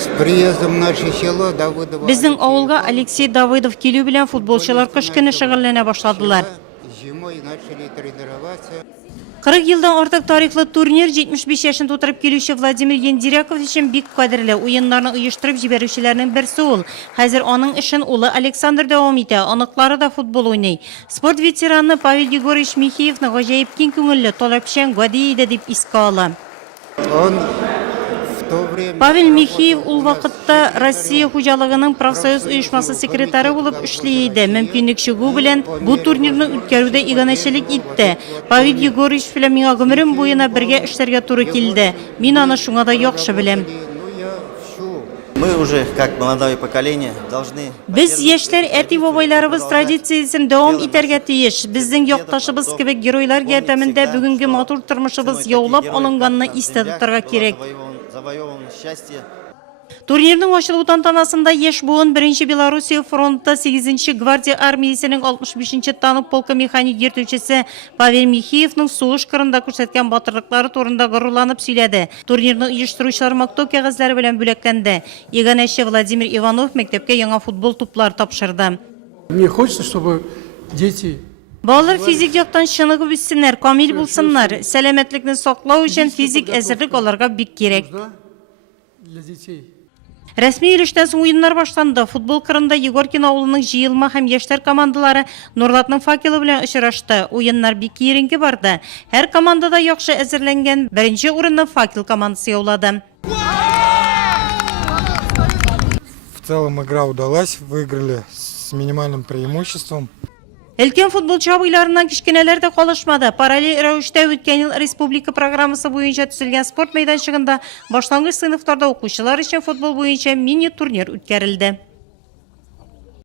С приездом в наше село Давыдова Біздің ауылға Алексей Давыдов келу білен футболшылар қыш күні шағыллене башладылар. зимой начали тренироваться. 40 елдан артық тарихлы турнир 75 яшын тутырып келуші Владимир Ендиряков үшін бик қадірлі ойынларны ұйыштырып жіберушілерінің бірсі ол. Хәзір оның ішін улы Александр дәвам ете, анықлары да футбол ойнай. Спорт ветераны Павел Егорович Михеевны ғажайып кең көңілі толапшан гвади еді деп иска ала. Он в то время... Павел Михеев ул вакытта Россия хуҗалыгының профсоюз оешмасы секретары булып эшли иде. Мөмкинлек чыгу белән бу турнирны үткәрүдә иганәчелек итте. Павел Егорович белән миңа гомерем буена бергә эшләргә туры килде. Мин аны шуңа да яхшы беләм. Мы уже, как молодое поколение, должны... Без яшьләр әти бабайларыбыз традициясын дәвам итәргә тиеш. Безнең якташыбыз кебек геройлар ярдәмендә бүгенге матур тормышыбыз яулап алынганны истә тотарга кирәк. Завоевано счастье. Турнирның ачылу тантанасында яшь буын 1-нче Белоруссия фронтта 8-нче гвардия армиясенең 65-нче танк полкы механик йөртүчесе Павел Михеевның сугыш кырында күрсәткән батырлыклары турында горурланып сөйләде. Турнирны оештыручылар мактау кәгазьләре белән бүләкләнде. Иганәче Владимир Иванов мәктәпкә яңа футбол туплар тапшырды. Мне хочется, чтобы дети... Балалар физик яктан чыныгып үссеннәр, камил булсыннар. Сәламәтлекне саклау өчен физик әзерлек аларга бик кирәк. Для детей. Рәсми өлештән соң уеннар башланды. Футбол кырында Егоркин авылының җыелма һәм яшьләр командалары Нурлатның факелы белән очрашты. Уеннар бик киеренке барды. Һәр командада яхшы әзерләнгән. Беренче урынны факел командасы яулады. В целом игра удалась, выиграли с минимальным преимуществом. Өлкән футболчы абыйларыннан кичкенәләр дә калышмады. Параллель рәвештә үткән ел республика программасы буенча төзелгән спорт мәйданчыгында башлангыч сыйныфтарда укучылар өчен футбол буенча мини-турнир үткәрелде.